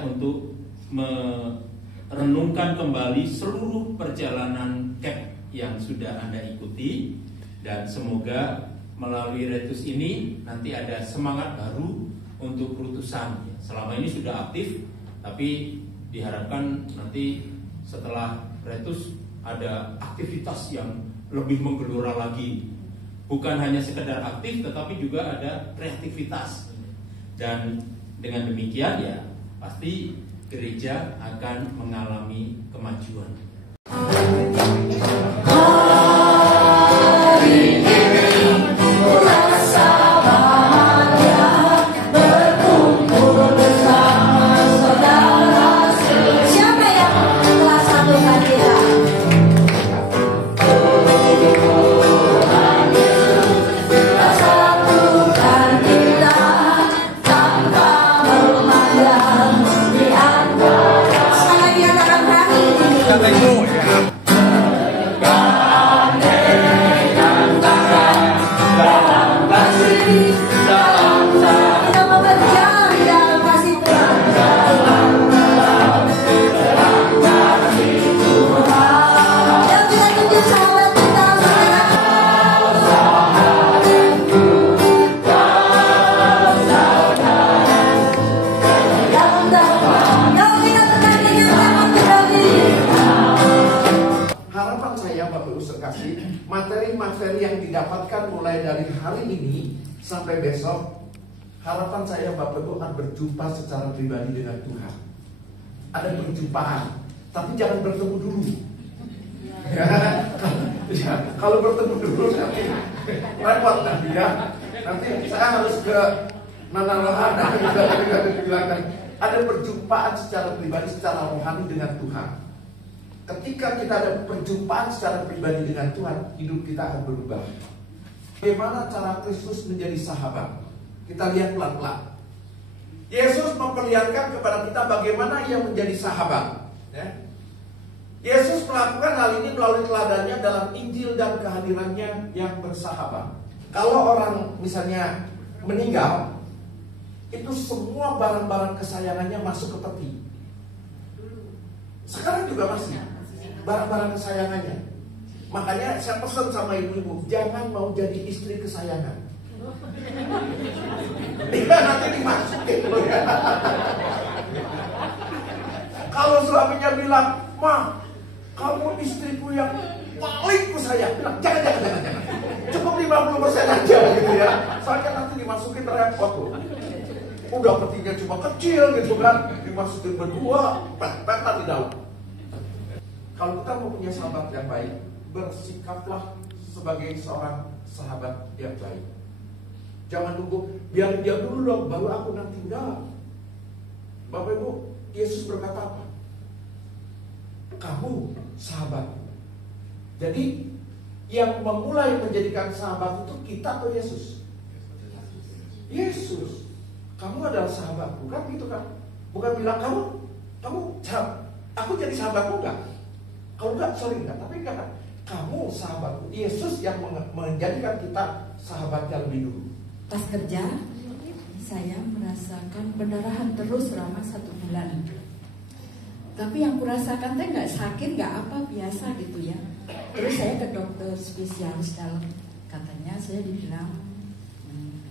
mengajak untuk merenungkan kembali seluruh perjalanan CAP yang sudah Anda ikuti, dan semoga melalui Retreat ini nanti ada semangat baru untuk perutusan. Selama ini sudah aktif, tapi diharapkan nanti setelah Retreat ada aktivitas yang lebih menggelora lagi. Bukan hanya sekedar aktif, tetapi juga ada kreativitas. Dan dengan demikian ya pasti gereja akan mengalami kemajuan. Materi-materi yang didapatkan mulai dari hari ini sampai besok, harapan saya Bapak Ibu akan berjumpa secara pribadi dengan Tuhan. Ada perjumpaan, tapi jangan bertemu dulu. Ya, kalau bertemu dulu nanti repot nanti ya. Nanti saya harus ke Nana Rohana juga dibilangkan. Ada perjumpaan secara pribadi, secara rohani dengan Tuhan. Ketika kita ada perjumpaan secara pribadi dengan Tuhan, hidup kita akan berubah. Bagaimana cara Kristus menjadi sahabat? Kita lihat pelan-pelan. Yesus memperlihatkan kepada kita bagaimana ia menjadi sahabat. Ya. Yesus melakukan hal ini melalui teladannya dalam Injil dan kehadirannya yang bersahabat. Kalau orang misalnya meninggal, itu semua barang-barang kesayangannya masuk ke peti. Sekarang juga masih barang-barang kesayangannya. Makanya saya pesan sama ibu-ibu, jangan mau jadi istri kesayangan. Dia nanti dimasukin. Kalau suaminya bilang, "Ma, kamu istriku yang paling kusayang," bilang, jangan. Cukup 50% aja gitu ya. Soalnya nanti dimasukin repot tuh. Udah petinya cuma kecil gitu kan, dimasukin berdua, pet-petan di dalam. Kalau kita mau punya sahabat yang baik, bersikaplah sebagai seorang sahabat yang baik. Jangan tunggu, biar dia dulu dong, baru aku nanti. Enggak. Bapak Ibu, Yesus berkata apa? Kamu sahabat. Jadi yang memulai menjadikan sahabat itu kita atau Yesus? Yesus. Kamu adalah sahabatku, kan gitu kan? Bukan bilang aku jadi sahabatmu enggak? Kalau enggak, sorry enggak, tapi enggak kan? Kamu sahabatku. Yesus yang menjadikan kita sahabat yang lebih dulu. Pas kerja, saya merasakan pendarahan terus selama 1 bulan. Tapi yang kurasakan saya nggak sakit, nggak apa, biasa gitu ya. Terus saya ke dokter spesialis dalam, katanya saya dibilang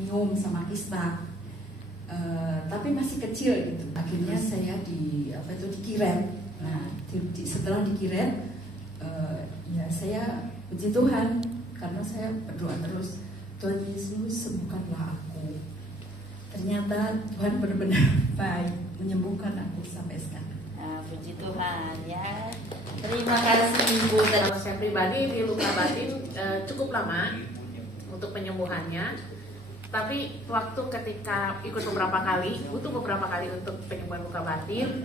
minum sama kista. Tapi masih kecil gitu. Akhirnya saya dikiret. Nah, setelah dikiret, ya saya puji Tuhan karena saya berdoa terus, Tuhan Yesus sembuhkanlah aku. Ternyata Tuhan benar-benar baik, menyembuhkan aku sampai sekarang. Nah, puji Tuhan ya. Terima kasih Ibu. Kalau saya pribadi di luka batin cukup lama untuk penyembuhannya. Tapi waktu ketika ikut butuh beberapa kali untuk penyembuhan luka batin,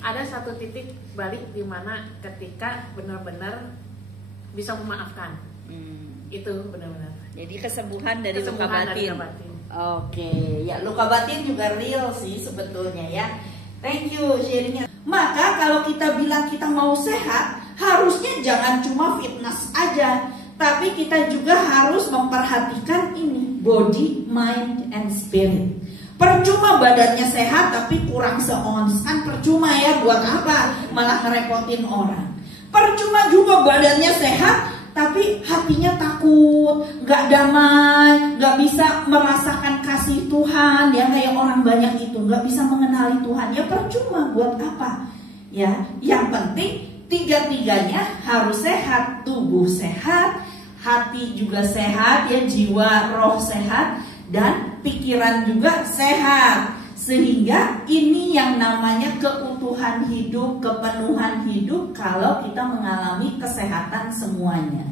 ada satu titik balik di mana ketika benar-benar bisa memaafkan. Itu benar-benar. Jadi kesembuhan dari luka batin. batin. Oke, ya luka batin juga real sih sebetulnya ya. Thank you sharingnya. Maka kalau kita bilang kita mau sehat, harusnya jangan cuma fitness aja, tapi kita juga harus memperhatikan ini, body, mind, and spirit. Percuma badannya sehat tapi kurang seons, kan percuma ya, buat apa malah ngerepotin orang. Percuma juga badannya sehat tapi hatinya takut, gak damai, gak bisa merasakan kasih Tuhan ya, kayak orang banyak itu gak bisa mengenali Tuhan. Ya percuma, buat apa ya. Yang penting tiga-tiganya harus sehat. Tubuh sehat, hati juga sehat ya, jiwa roh sehat, dan pikiran juga sehat. Sehingga ini yang namanya keutuhan hidup, kepenuhan hidup kalau kita mengalami kesehatan semuanya.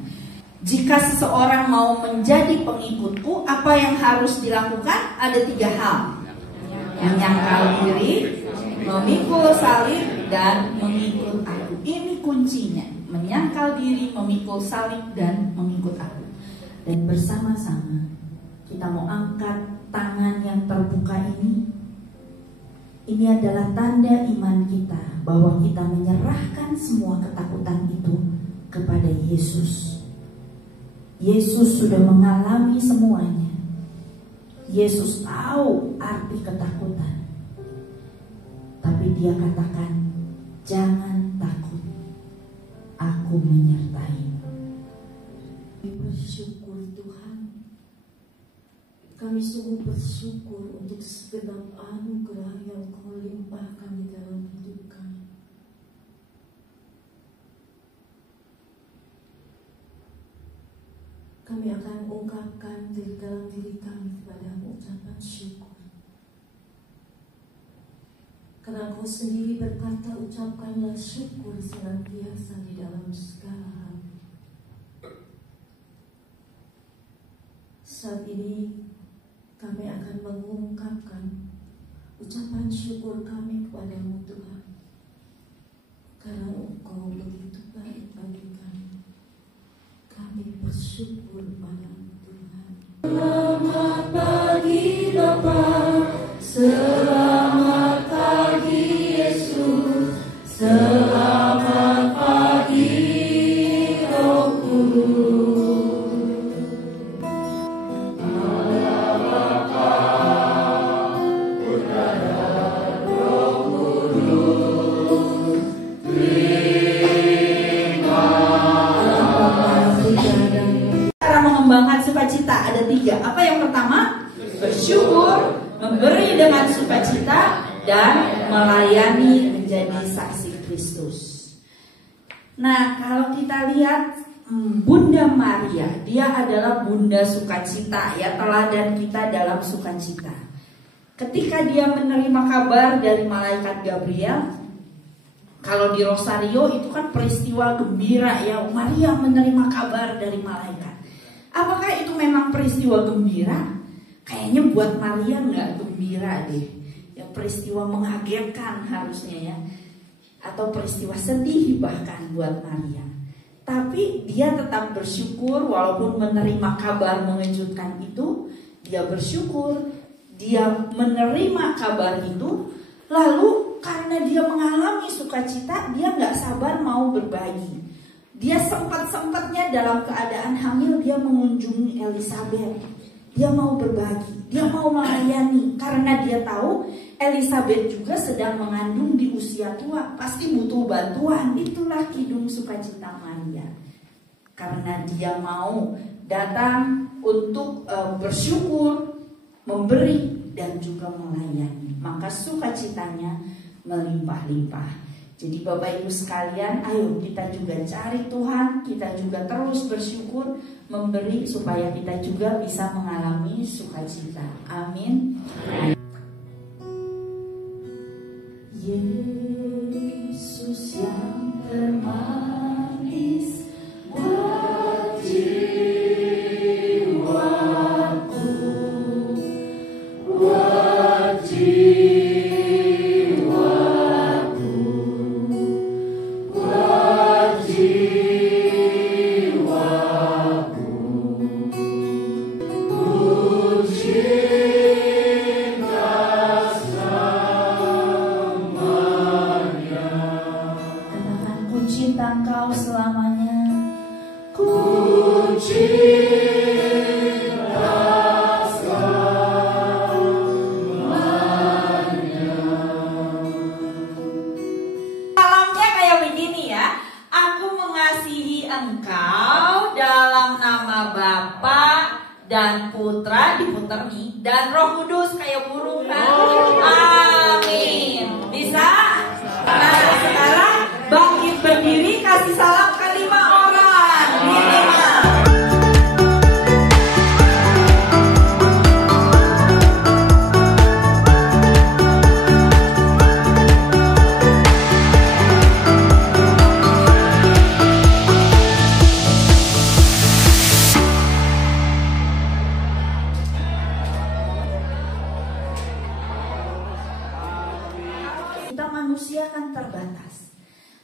Jika seseorang mau menjadi pengikutku, apa yang harus dilakukan? Ada 3 hal. Menyangkal diri, memikul salib, dan mengikut aku. Ini kuncinya. Menyangkal diri, memikul salib, dan mengikut aku. Dan bersama-sama kita mau angkat tangan yang terbuka ini. Ini adalah tanda iman kita bahwa kita menyerahkan semua ketakutan itu kepada Yesus. Yesus sudah mengalami semuanya. Yesus tahu arti ketakutan. Tapi dia katakan, jangan takut, aku menyertai-mu. Bersyukur Tuhan. Kami sungguh bersyukur untuk segenap anugerah yang Kau limpahkan di dalam hidup kami. Kami akan ungkapkan dari dalam diri kami kepada-Mu ucapan syukur. Karena Kau sendiri berkata, ucapkanlah syukur senantiasa di dalam segala hal. Saat ini kami akan mengungkapkan ucapan syukur kami kepada-Mu Tuhan, karena Engkau begitu baik bagi kami. Kami bersyukur pada-Mu Tuhan. Selamat pagi Bapa, selamat pagi Yesus, selamat pagi Roh Kudus. Sukacita ada 3. Apa yang pertama? Bersyukur, memberi dengan sukacita, dan melayani menjadi saksi Kristus. Nah, kalau kita lihat Bunda Maria, dia adalah Bunda sukacita ya, teladan kita dalam sukacita. Ketika dia menerima kabar dari malaikat Gabriel, kalau di Rosario itu kan peristiwa gembira ya, Maria menerima kabar dari malaikat. Apakah itu memang peristiwa gembira? Kayaknya buat Maria nggak gembira deh. Ya, peristiwa mengagetkan harusnya ya. Atau peristiwa sedih bahkan buat Maria. Tapi dia tetap bersyukur walaupun menerima kabar mengejutkan itu. Dia bersyukur, dia menerima kabar itu. Lalu karena dia mengalami sukacita, dia nggak sabar mau berbagi. Dia sempat-sempatnya dalam keadaan hamil dia mengunjungi Elizabeth. Dia mau berbagi, dia mau melayani. Karena dia tahu Elizabeth juga sedang mengandung di usia tua, pasti butuh bantuan. Itulah kidung sukacita Maria. Karena dia mau datang untuk bersyukur, memberi, dan juga melayani. Maka sukacitanya melimpah-limpah. Jadi Bapak Ibu sekalian, ayo kita juga cari Tuhan, kita juga terus bersyukur, memberi supaya kita juga bisa mengalami sukacita. Amin. Yesus yang termanis buat jiwaku, buat jiwaku. Cinta selamanya. Bapa dan Putra, diputer nih, dan Roh Kudus kayak burung kan. Amin. Bisa? Nah, sekarang bangkit berdiri, kasih salam ke 5 orang. Minimal. Manusia kan terbatas,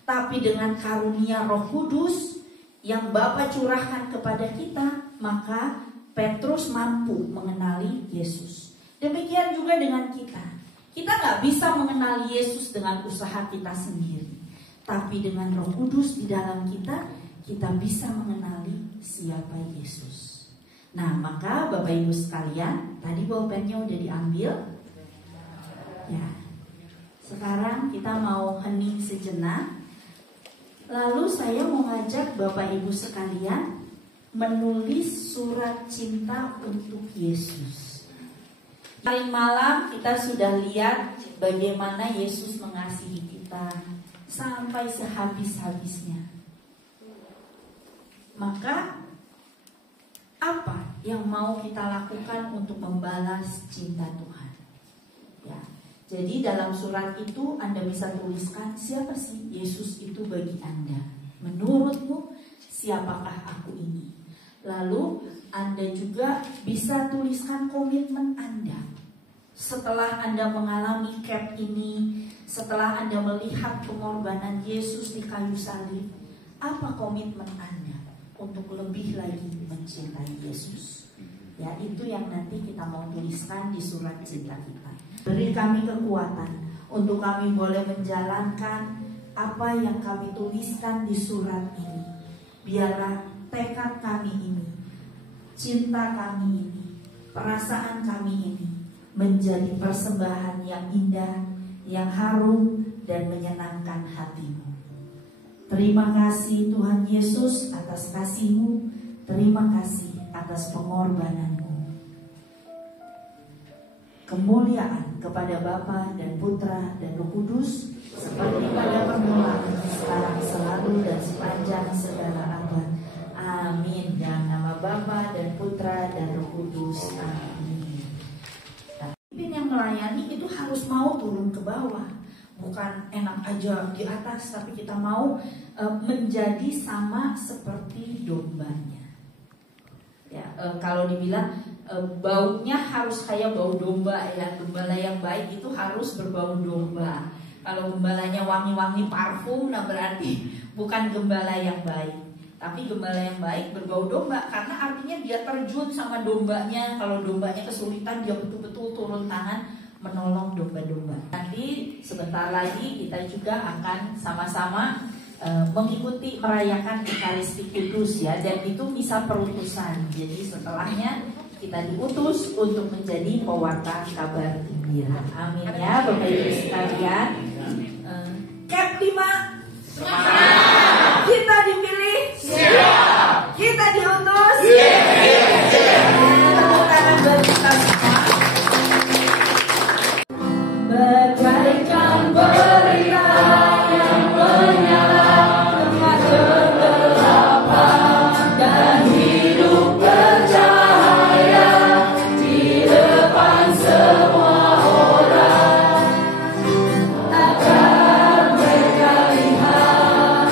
tapi dengan karunia Roh Kudus yang Bapa curahkan kepada kita, maka Petrus mampu mengenali Yesus. Demikian juga dengan kita. Kita nggak bisa mengenali Yesus dengan usaha kita sendiri, tapi dengan Roh Kudus di dalam kita, kita bisa mengenali siapa Yesus. Nah, maka Bapak Ibu sekalian, tadi bolpennya udah diambil, ya. Sekarang kita mau hening sejenak. Lalu saya mau ngajak Bapak Ibu sekalian menulis surat cinta untuk Yesus. Hari malam kita sudah lihat bagaimana Yesus mengasihi kita sampai sehabis-habisnya. Maka apa yang mau kita lakukan untuk membalas cinta Tuhan? Ya. Jadi dalam surat itu Anda bisa tuliskan siapa sih Yesus itu bagi Anda. Menurutmu siapakah aku ini? Lalu Anda juga bisa tuliskan komitmen Anda. Setelah Anda mengalami CAP ini, setelah Anda melihat pengorbanan Yesus di kayu salib, apa komitmen Anda untuk lebih lagi mencintai Yesus? Ya, itu yang nanti kita mau tuliskan di surat cinta kita. Beri kami kekuatan untuk kami boleh menjalankan apa yang kami tuliskan di surat ini. Biarlah tekad kami ini, cinta kami ini, perasaan kami ini menjadi persembahan yang indah, yang harum dan menyenangkan hati-Mu. Terima kasih Tuhan Yesus atas kasih-Mu. Terima kasih atas pengorbanan-Mu. Kemuliaan kepada Bapa dan Putra dan Roh Kudus, seperti pada permulaan, sekarang, selalu, dan sepanjang segala abad. Amin. Dalam nama Bapa dan Putra dan Roh Kudus. Amin. Pemimpin yang melayani itu harus mau turun ke bawah, bukan enak aja di atas, tapi kita mau menjadi sama seperti dombanya. Ya, kalau dibilang baunya harus kayak bau domba ya. Gembala yang baik itu harus berbau domba. Kalau gembalanya wangi-wangi parfum, nah berarti bukan gembala yang baik. Tapi gembala yang baik berbau domba, karena artinya dia terjun sama dombanya. Kalau dombanya kesulitan, dia betul-betul turun tangan menolong domba-domba. Nanti sebentar lagi kita juga akan sama-sama mengikuti merayakan Ekaristi Kudus ya, dan itu misa perutusan. Jadi setelahnya kita diutus untuk menjadi pewarta kabar gembira. Amin ya Bapak Ibu sekalian. CAP 5 kita dipilih, kita diutus. Tepuk tangan buat kita semua. Bagaikan berita yang menyala tengah kegelapan, dan hidup bercahaya di depan semua orang, agar mereka lihat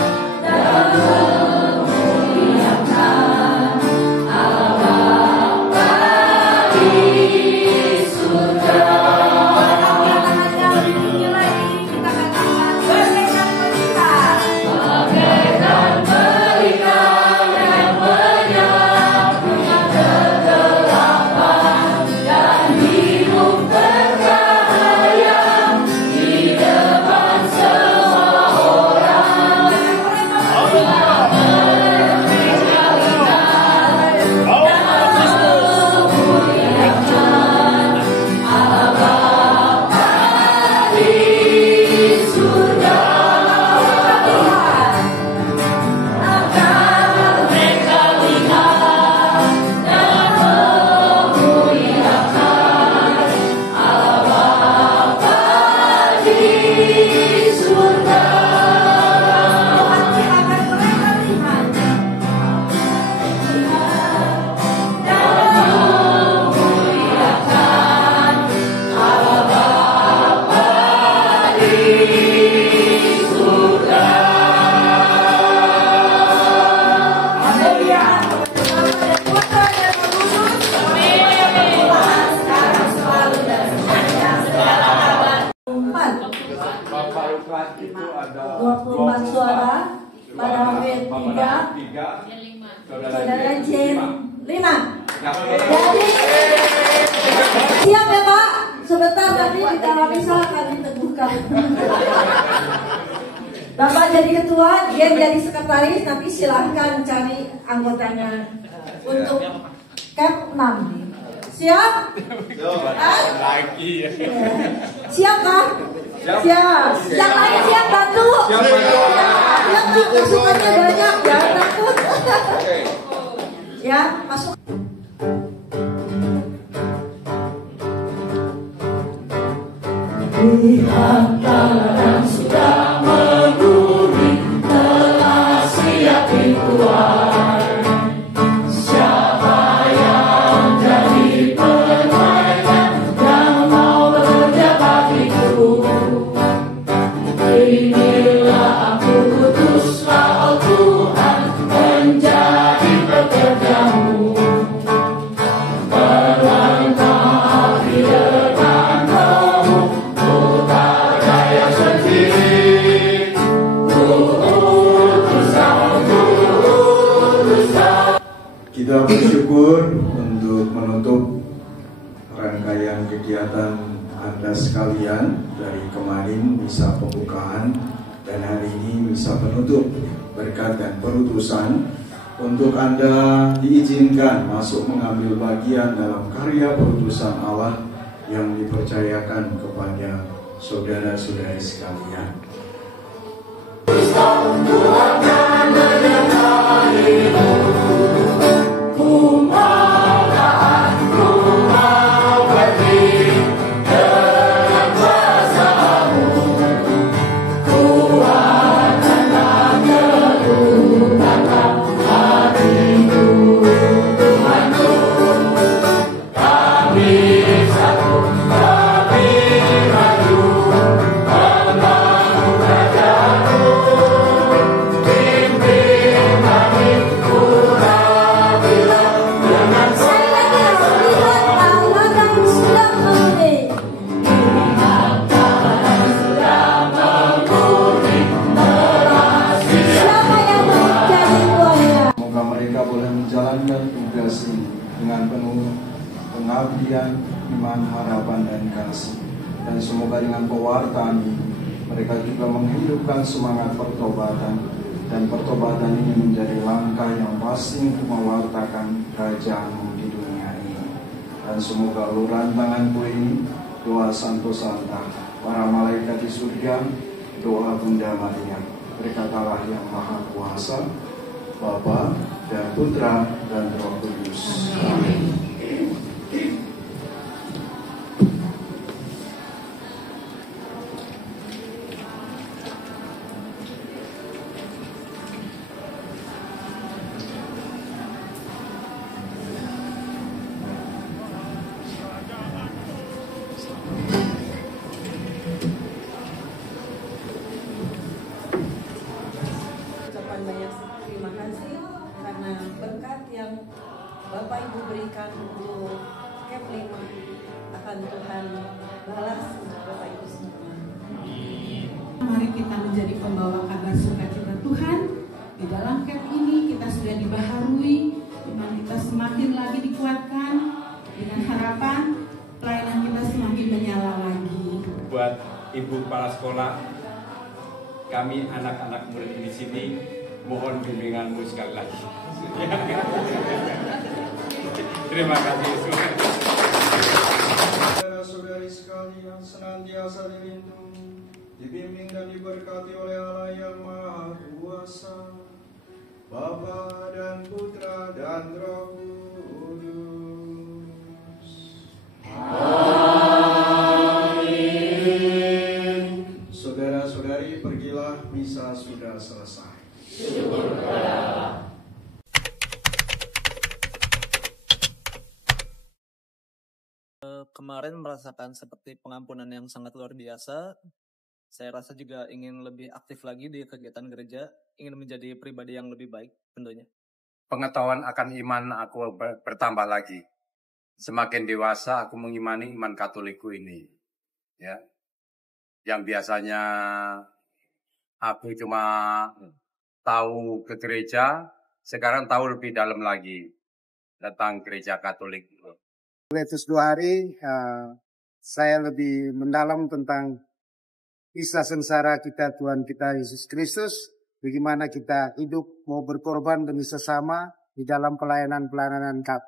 Saudara Jen 5. Jadi siap ya Pak? Sebentar tadi di dalam misa akan diteguhkan. Bapak jadi ketua, Jen jadi sekretaris, tapi silahkan cari anggotanya untuk Cap 6. Siap? Lagi ya. Siap kan? Siap. Yang lain siap bantu? Siap Pak, masukannya banyak, jangan takut. Ya, masuk. Lihat dan sudah mengguri, telah siap dituai. Siapa yang jadi penuainya, yang mau bekerja bagiku. Inilah aku utuslah oh Tuhan, menjadi pekerjamu. Berlengkapi dengan rohmu, ku tak daya sendiri. Ku utuslah. Kita bersyukur untuk menutup rangkaian kegiatan Anda sekalian dari kemarin misa pembukaan dan hari ini misa penutup berkat dan perutusan untuk Anda diizinkan masuk mengambil bagian dalam karya perutusan Allah yang dipercayakan kepada saudara-saudari sekalian. Dengan penuh pengabdian, iman, harapan, dan kasih. Dan semoga dengan pewartaan ini, mereka juga menghidupkan semangat pertobatan. Dan pertobatan ini menjadi langkah yang pasti untuk mewartakan kerajaan di dunia ini. Dan semoga uluran tanganku ini, doa Santo Santa, para malaikat di surga, doa Bunda Maria, berkatalah yang Maha Kuasa, Bapa dan Putra dan Roh Kudus. Amin. Ucapan banyak terima kasih karena berkat yang Bapak Ibu berikan untuk Cap 5 akan Tuhan balas untuk Bapak Ibu semua. Mari kita menjadi pembawa kabar sukacita Tuhan. Di dalam Cap ini kita sudah dibaharui, iman kita semakin lagi dikuatkan dengan harapan pelayanan kita semakin menyala lagi. Buat Ibu Kepala Sekolah, kami anak-anak murid di sini mohon bimbinganmu sekali lagi. Terima kasih semua. Saudara-saudari sekalian senantiasa dilindungi, dibimbing dan diberkati oleh Allah yang Maha Kuasa, Bapa dan Putra dan Roh Kudus. Amin. Saudara-saudari, pergilah, misa sudah selesai. Syukur kepada Allah. Kemarin merasakan seperti pengampunan yang sangat luar biasa. Saya rasa juga ingin lebih aktif lagi di kegiatan gereja, ingin menjadi pribadi yang lebih baik tentunya. Pengetahuan akan iman aku bertambah lagi. Semakin dewasa aku mengimani iman Katolikku ini. Ya. Yang biasanya aku cuma tahu ke gereja, sekarang tahu lebih dalam lagi tentang gereja Katolik. Letus 2 hari, saya lebih mendalam tentang kisah sengsara kita Tuhan kita Yesus Kristus. Bagaimana kita hidup mau berkorban demi sesama di dalam pelayanan KAP.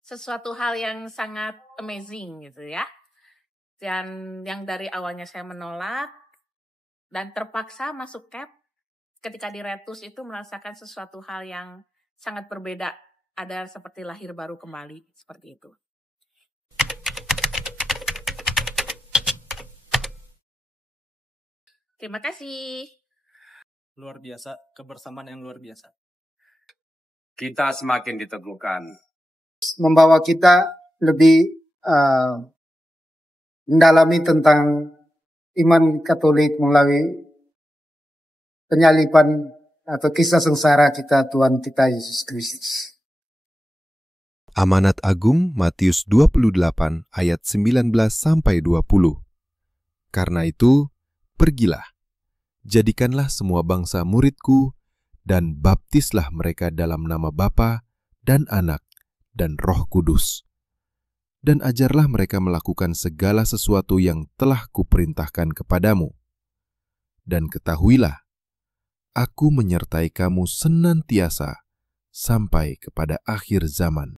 Sesuatu hal yang sangat amazing gitu ya. Dan yang dari awalnya saya menolak dan terpaksa masuk KAP, ketika di Retus itu merasakan sesuatu hal yang sangat berbeda. Ada seperti lahir baru kembali, seperti itu. Terima kasih. Luar biasa, kebersamaan yang luar biasa. Kita semakin diteguhkan. Membawa kita lebih mendalami tentang iman Katolik melalui penyaliban atau kisah sengsara kita Tuhan kita Yesus Kristus. Amanat Agung Matius 28 ayat 19-20. Karena itu, pergilah, jadikanlah semua bangsa muridku, dan baptislah mereka dalam nama Bapa dan Anak dan Roh Kudus. Dan ajarlah mereka melakukan segala sesuatu yang telah kuperintahkan kepadamu. Dan ketahuilah, Aku menyertai kamu senantiasa sampai kepada akhir zaman.